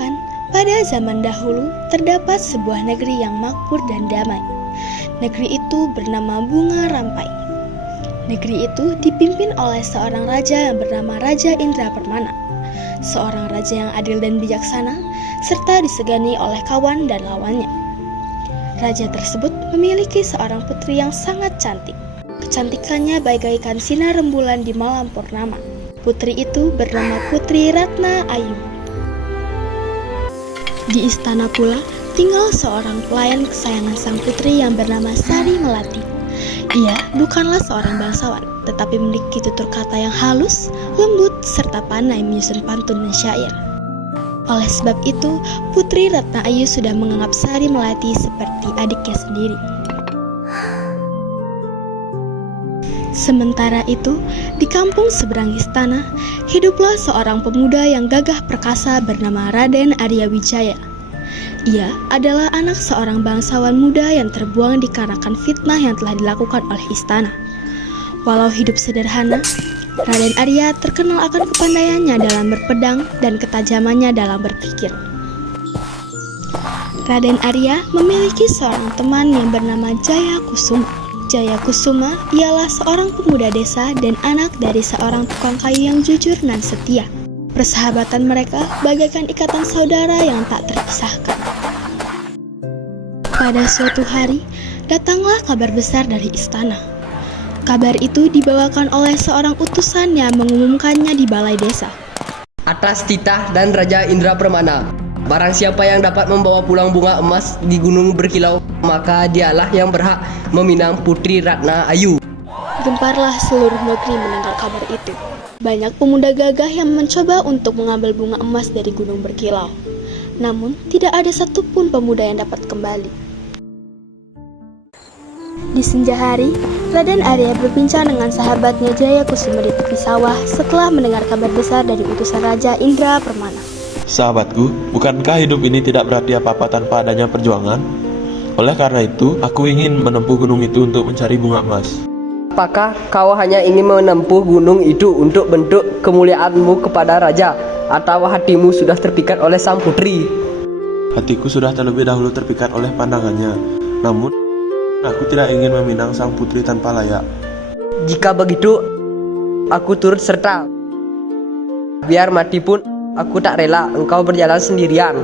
menceritakan pada zaman dahulu terdapat sebuah negeri yang makmur dan damai. Negeri itu bernama Bunga Rampai. Negeri itu dipimpin oleh seorang raja yang bernama Raja Indra Permana. Seorang raja yang adil dan bijaksana, serta disegani oleh kawan dan lawannya. Raja tersebut memiliki seorang putri yang sangat cantik. Kecantikannya bagaikan sinar rembulan di malam purnama. Putri itu bernama Putri Ratna Ayu. Di istana pula tinggal seorang pelayan kesayangan sang putri yang bernama Sari Melati. Ia bukanlah seorang bangsawan, tetapi memiliki tutur kata yang halus, lembut, serta pandai menyusun pantun dan syair. Oleh sebab itu, Putri Ratna Ayu sudah menganggap Sari Melati seperti adiknya sendiri. Sementara itu, di kampung seberang istana, hiduplah seorang pemuda yang gagah perkasa bernama Raden Arya Wijaya. Ia adalah anak seorang bangsawan muda yang terbuang dikarenakan fitnah yang telah dilakukan oleh istana. Walau hidup sederhana, Raden Arya terkenal akan kepandaiannya dalam berpedang dan ketajamannya dalam berpikir. Raden Arya memiliki seorang teman yang bernama Jaya Kusuma. Jaya Kusuma ialah seorang pemuda desa dan anak dari seorang tukang kayu yang jujur dan setia. Persahabatan mereka bagaikan ikatan saudara yang tak terpisahkan. Pada suatu hari, datanglah kabar besar dari istana. Kabar itu dibawakan oleh seorang utusan yang mengumumkannya di balai desa. Atas titah dan Raja Indra Permana, barang siapa yang dapat membawa pulang bunga emas di gunung berkilau, maka dialah yang berhak meminang Putri Ratna Ayu. Gemparlah seluruh negeri mendengar kabar itu. Banyak pemuda gagah yang mencoba untuk mengambil bunga emas dari gunung berkilau. Namun, tidak ada satupun pemuda yang dapat kembali. Di senja hari, Raden Arya berbincang dengan sahabatnya Jaya Kusuma di tepi sawah setelah mendengar kabar besar dari utusan Raja Indra Permana. Sahabatku, bukankah hidup ini tidak berarti apa-apa tanpa adanya perjuangan? Oleh karena itu, aku ingin menempuh gunung itu untuk mencari bunga emas. Apakah kau hanya ingin menempuh gunung itu untuk bentuk kemuliaanmu kepada raja, atau hatimu sudah terpikat oleh sang putri? Hatiku sudah terlebih dahulu terpikat oleh pandangannya. Namun, aku tidak ingin meminang sang putri tanpa layak. Jika begitu, aku turut serta. Biar mati pun aku tak rela engkau berjalan sendirian.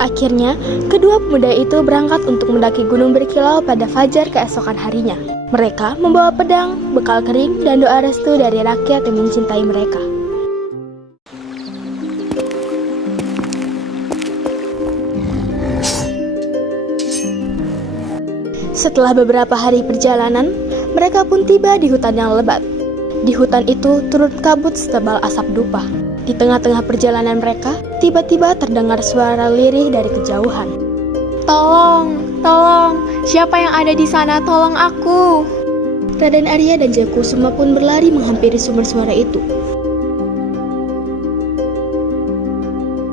Akhirnya, kedua pemuda itu berangkat untuk mendaki gunung berkilau pada fajar keesokan harinya. Mereka membawa pedang, bekal kering, dan doa restu dari rakyat yang mencintai mereka. Setelah beberapa hari perjalanan, mereka pun tiba di hutan yang lebat. Di hutan itu turut kabut setebal asap dupa. Di tengah-tengah perjalanan mereka, tiba-tiba terdengar suara lirih dari kejauhan. Tolong, tolong, siapa yang ada di sana? Tolong aku. Raden Arya dan Jaya Kusuma pun berlari menghampiri sumber suara itu.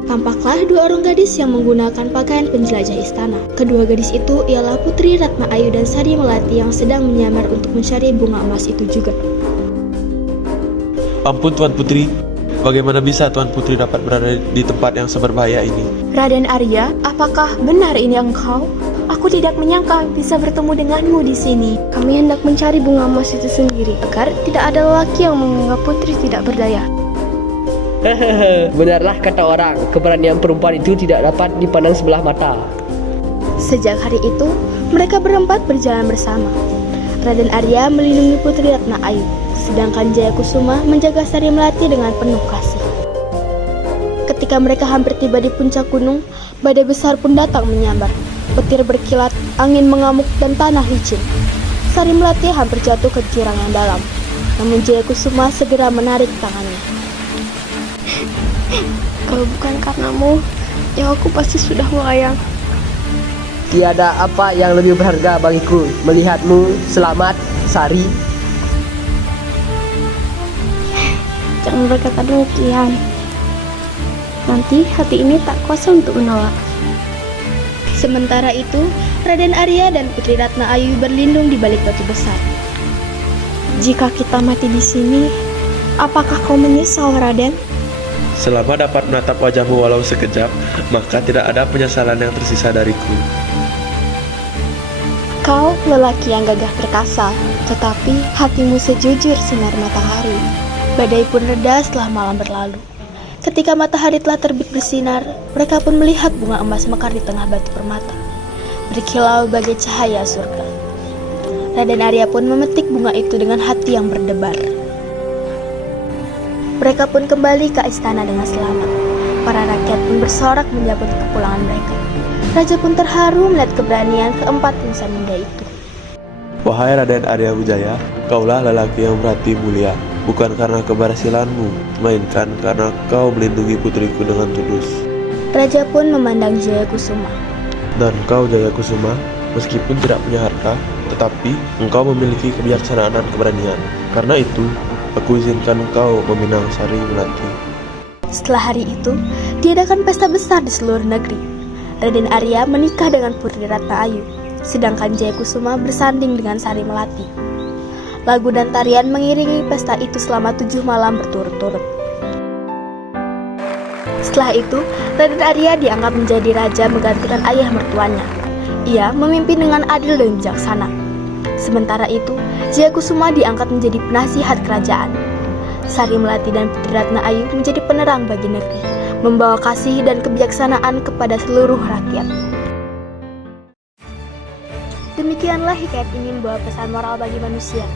Tampaklah dua orang gadis yang menggunakan pakaian penjelajah istana. Kedua gadis itu ialah Putri Ratna Ayu dan Sari Melati yang sedang menyamar untuk mencari bunga emas itu juga. Ampun Tuan Putri, bagaimana bisa Tuan Putri dapat berada di tempat yang seberbahaya ini? Raden Arya, apakah benar ini engkau? Aku tidak menyangka bisa bertemu denganmu di sini. Kami hendak mencari bunga emas itu sendiri agar tidak ada lelaki yang menganggap putri tidak berdaya. Benarlah kata orang, keberanian perempuan itu tidak dapat dipandang sebelah mata. Sejak hari itu, mereka berempat berjalan bersama. Raden Arya melindungi Putri Ratna Ayu, sedangkan Jaya Kusuma menjaga Sari Melati dengan penuh kasih. Ketika mereka hampir tiba di puncak gunung, badai besar pun datang menyambar. Petir berkilat, angin mengamuk, dan tanah licin. Sari Melati hampir jatuh ke jurang yang dalam. Namun Jaya Kusuma segera menarik tangannya. Kalau bukan karenamu, nyawaku pasti sudah melayang. Tiada apa yang lebih berharga bagiku melihatmu selamat, Sari. Jangan berkata demikian. Nanti hati ini tak kuasa untuk menolak. Sementara itu, Raden Arya dan Putri Ratna Ayu berlindung di balik batu besar. Jika kita mati di sini, apakah kau menyesal, Raden? Selama dapat menatap wajahmu walau sekejap, maka tidak ada penyesalan yang tersisa dariku. Kau lelaki yang gagah perkasa, tetapi hatimu sejujur sinar matahari. Badai pun reda setelah malam berlalu. Ketika matahari telah terbit bersinar, mereka pun melihat bunga emas mekar di tengah batu permata, berkilau bagai cahaya surga. Raden Arya pun memetik bunga itu dengan hati yang berdebar. Mereka pun kembali ke istana dengan selamat. Para rakyat pun bersorak menyambut kepulangan mereka. Raja pun terharu melihat keberanian keempat insan muda itu. Wahai Raden Arya Wijaya, kaulah lelaki yang berhati mulia, bukan karena keberhasilanmu, melainkan karena kau melindungi putriku dengan tulus. Raja pun memandang Jayakusuma. Dan kau Jayakusuma, meskipun tidak punya harta, tetapi engkau memiliki kebijaksanaan dan keberanian. Karena itu, aku izinkan engkau meminang Sari Melati. Setelah hari itu, diadakan pesta besar di seluruh negeri. Raden Arya menikah dengan Putri Ratna Ayu, sedangkan Jayakusuma bersanding dengan Sari Melati. Lagu dan tarian mengiringi pesta itu selama 7 malam berturut-turut. Setelah itu, Raden Arya dianggap menjadi raja menggantikan ayah mertuanya. Ia memimpin dengan adil dan bijaksana. Sementara itu, Jayakusuma diangkat menjadi penasihat kerajaan. Sari Melati dan Putri Ratna Ayu menjadi penerang bagi negeri, membawa kasih dan kebijaksanaan kepada seluruh rakyat. Demikianlah hikayat ini membawa pesan moral bagi manusia,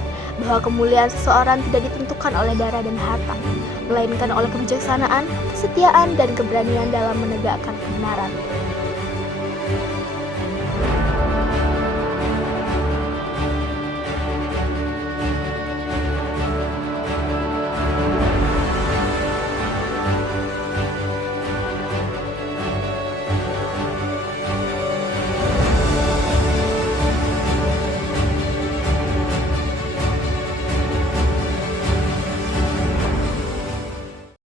bahwa kemuliaan seseorang tidak ditentukan oleh darah dan harta, melainkan oleh kebijaksanaan, kesetiaan, dan keberanian dalam menegakkan kebenaran.